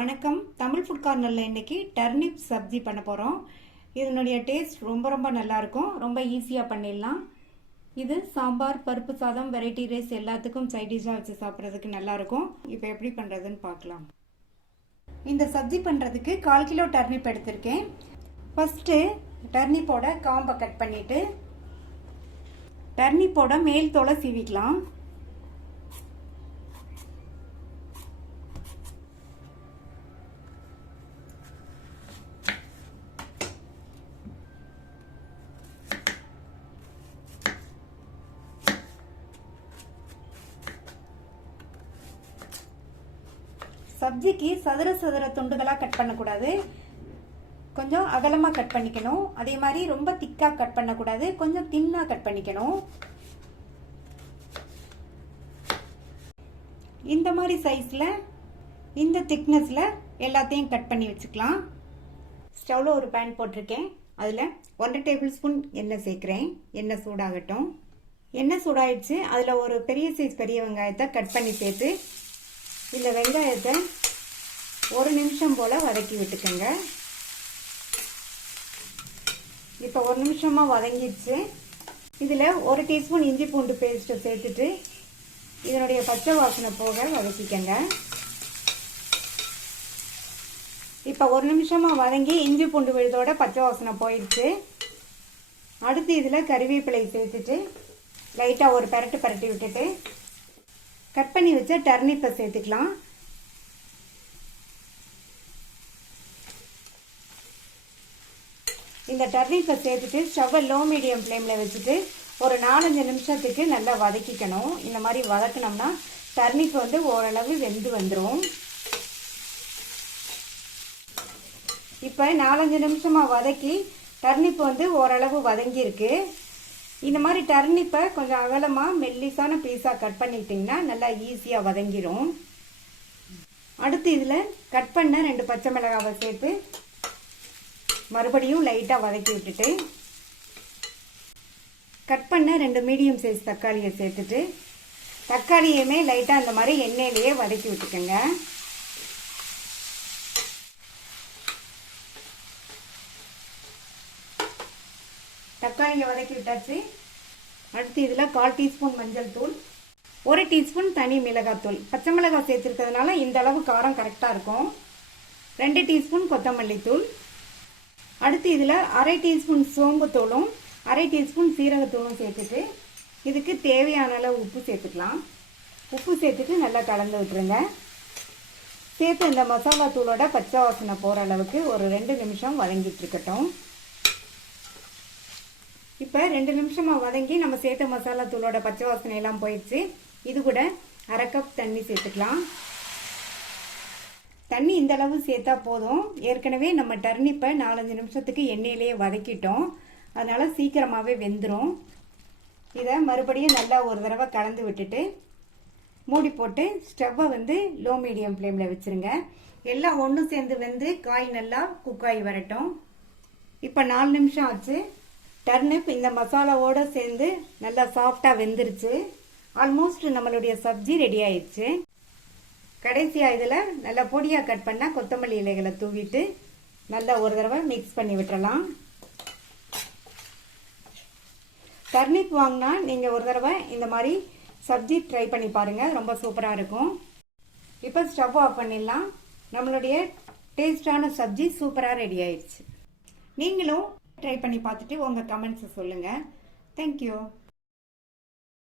வணக்கம். தமிழ் ஃபுட் கார்னரில் இன்றைக்கி டர்னிப் சப்ஜி பண்ண போகிறோம். இதனுடைய டேஸ்ட் ரொம்ப நல்லாயிருக்கும். ரொம்ப ஈஸியாக பண்ணிடலாம். இது சாம்பார், பருப்பு சாதம், வெரைட்டி ரைஸ் எல்லாத்துக்கும் சைட் டிஷ்ஷாக வச்சு சாப்பிட்றதுக்கு நல்லாயிருக்கும். இப்போ எப்படி பண்ணுறதுன்னு பார்க்கலாம். இந்த சப்ஜி பண்ணுறதுக்கு 1/4 கிலோ டர்னிப் எடுத்திருக்கேன். ஃபஸ்ட்டு டர்னிப்போட காம்பை கட் பண்ணிவிட்டு டர்னிப்போட மேல் தோலை சீவிக்கலாம். சப்ஜிக்கு சதுர துண்டுகளாக கட் பண்ணக்கூடாது. கொஞ்சம் அகலமாக கட் பண்ணிக்கணும். அதே மாதிரி ரொம்ப திக்காக கட் பண்ணக்கூடாது. கொஞ்சம் தின்னாக கட் பண்ணிக்கணும். இந்த மாதிரி சைஸில் இந்த திக்னஸில் எல்லாத்தையும் கட் பண்ணி வச்சுக்கலாம். ஸ்டவ்வில் ஒரு பேன் போட்டிருக்கேன். அதில் 1 டேபிள் ஸ்பூன் எண்ணெய் சேர்க்குறேன். எண்ணெய் சூடாகட்டும். எண்ணெய் சூடாயிடுச்சு. அதில் ஒரு பெரிய சைஸ் பெரிய வெங்காயத்தை கட் பண்ணி சேர்த்து இந்த வெங்காயத்தை 1 நிமிஷம் போல் வதக்கி விட்டுக்கோங்க. இப்போ 1 நிமிஷமாக வதங்கிடுச்சு. இதில் 1 டீஸ்பூன் இஞ்சி பூண்டு பேஸ்ட்டை சேர்த்துட்டு இதனுடைய பச்சை வாசனை போக வதக்கிக்கங்க. இப்போ 1 நிமிஷமாக வதங்கி இஞ்சி பூண்டு விழுதோட பச்சை வாசனை போயிடுச்சு. அடுத்து இதில் கறிவேப்பிலை சேர்த்துட்டு லைட்டாக ஒரு பரட்டி விட்டுட்டு கட் பண்ணி வச்ச டர்னிப்பை சேர்த்துக்கலாம். இந்த டர்னிப்பை சேர்த்துட்டு ஸ்டவ்வை லோ மீடியம் ஃப்ளேமில் வச்சுட்டு ஒரு 4-5 நிமிஷத்துக்கு நல்லா வதக்கிக்கணும். இந்த மாதிரி வதக்கினோம்னா டர்னிப் ஓரளவு வெந்து வந்துடும். இப்போ 4-5 நிமிஷமாக வதக்கி டர்னிப் ஓரளவு வதங்கியிருக்கு. இந்த மாதிரி டர்னிப்பை கொஞ்சம் அகலமாக மெல்லிசான பீஸாக கட் பண்ணிக்கிட்டிங்கன்னா நல்லா ஈஸியாக வதங்கிடும். அடுத்து இதில் கட் பண்ண 2 பச்சை மிளகாவை சேர்த்து மறுபடியும் லைட்டாக வதக்கி விட்டுட்டு கட் பண்ண 2 மீடியம் சைஸ் தக்காளியை சேர்த்துட்டு தக்காளியுமே லைட்டாக அந்த மாதிரி எண்ணெயிலேயே வதக்கி விட்டுக்கோங்க. தக்காளியை வதக்கி விட்டாச்சு. அடுத்து இதில் 1/4 டீஸ்பூன் மஞ்சள் தூள், 1 டீஸ்பூன் தனி மிளகாத்தூள். பச்சை மிளகாய் சேர்த்துருக்கிறதுனால இந்த அளவு காரம் கரெக்டாக இருக்கும். 2 டீஸ்பூன் கொத்தமல்லி தூள். அடுத்து இதில் 1/2 டீஸ்பூன் சோம்பு தூளும் 1/2 டீஸ்பூன் சீரகத்தூளும் சேர்த்துட்டு இதுக்கு தேவையான அளவு உப்பு சேர்த்துக்கலாம். உப்பு சேர்த்துட்டு நல்லா கலந்து விட்டுருங்க. சேர்த்து இந்த மசாலா தூளோட பச்சை வாசனை போகிற அளவுக்கு ஒரு 2 நிமிஷம் வதங்கிட்டு இருக்கட்டும். இப்போ 2 நிமிஷமாக வதங்கி நம்ம சேர்த்த மசாலா தூளோட பச்சை வாசனை எல்லாம் போயிடுச்சு. இது கூட 1/2 கப் தண்ணி சேர்த்துக்கலாம். தண்ணி இந்த அளவு சேர்த்தா போதும். ஏற்கனவே நம்ம டர்னிப்பை 4-5 நிமிஷத்துக்கு எண்ணெயிலேயே வதக்கிட்டோம். அதனால் சீக்கிரமாகவே வெந்துடும். இதை மறுபடியும் நல்லா ஒரு தடவை கலந்து விட்டுட்டு மூடி போட்டு ஸ்டவ்வை லோ மீடியம் ஃப்ளேமில் வச்சுருங்க. எல்லாம் ஒன்று சேர்ந்து வெந்து காய் நல்லா குக்காகி வரட்டும். இப்போ 4 நிமிஷம் ஆச்சு. டர்னிப் இந்த மசாலாவோடு சேர்ந்து நல்லா சாஃப்டாக வெந்துருச்சு. ஆல்மோஸ்ட் நம்மளுடைய சப்ஜி ரெடி ஆயிடுச்சு. கடைசியாக இதில் நல்லா பொடியாக கட் பண்ணால் கொத்தமல்லி இலைகளை தூவிட்டு நல்லா ஒரு தடவை மிக்ஸ் பண்ணி விட்டுறலாம். டர்னிப் வாங்கினா நீங்கள் ஒரு தடவை இந்த மாதிரி சப்ஜி ட்ரை பண்ணி பாருங்கள். ரொம்ப சூப்பராக இருக்கும். இப்போ ஸ்டவ் ஆஃப் பண்ணிடலாம். நம்மளுடைய டேஸ்டான சப்ஜி சூப்பராக ரெடி ஆயிடுச்சு. நீங்களும் ட்ரை பண்ணி பார்த்துட்டு உங்கள் கமெண்ட்ஸை சொல்லுங்கள். தேங்க்யூ.